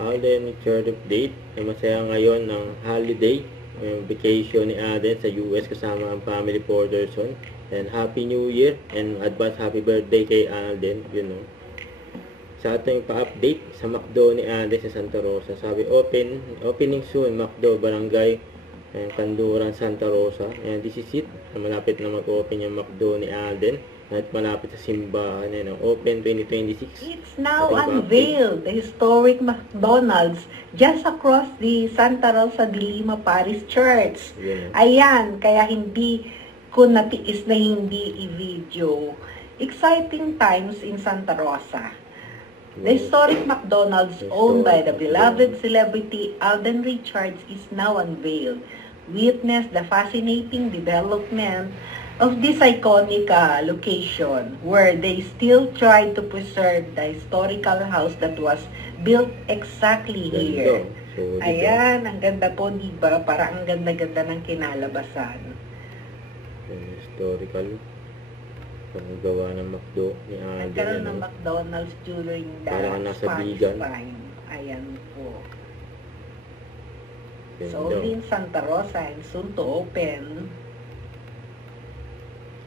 Alden Richard update na masaya ngayon ng holiday, vacation ni Alden sa US kasama ang family Porterson. And Happy New Year and advance happy birthday kay Alden, Sa ating pa-update sa McDo ni Alden sa Santa Rosa, sabi opening soon McDo Barangay Kanduran, Santa Rosa. And this is it. Malapit na mag-open yung McDo ni Alden at malapit sa simbahan. Open 2026. It's now unveiled, the historic McDonald's just across the Santa Rosa de Lima Parish Church. Ayan, kaya hindi ko natiis na hindi i-video. Exciting times in Santa Rosa. The historic McDonald's owned by the beloved celebrity Alden Richards is now unveiled. Witness the fascinating development of this iconic location where they still try to preserve the historical house that was built exactly here. Ayan, ang ganda po, diba? Para ang ganda-ganda ng kinalabasan. Historical. Panggawa ng McDo ni Alden. Nagkaroon ng McDonald's during the Spanish time. Ayan po. So, in Santa Rosa and soon to open.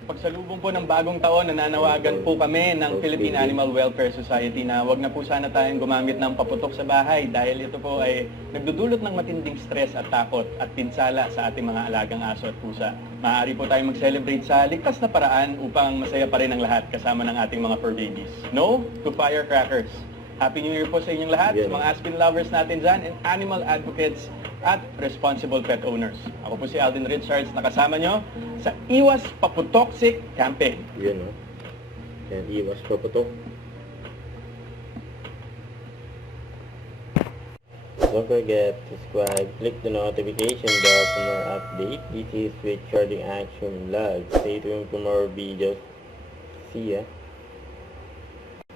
Pagsalubong po ng bagong taon, nananawagan po kami ng Philippine Animal Welfare Society na wag na po sana tayong gumamit ng paputok sa bahay dahil ito po ay nagdudulot ng matinding stress at takot at pinsala sa ating mga alagang aso at pusa. Maaari po tayong mag-celebrate sa ligtas na paraan upang masaya pa rin ang lahat kasama ng ating mga fur babies. No to firecrackers. Happy New Year po sa inyong lahat, sa mga Aspin lovers natin dyan, and animal advocates at responsible pet owners. Ako po si Alden Richards, nakasama nyo sa Iwas Paputoxic Campaign. And Iwas Paputok. Don't forget to subscribe, click the notification bell for more updates. This is Richard in Action Vlog. Stay tuned for more videos. See ya.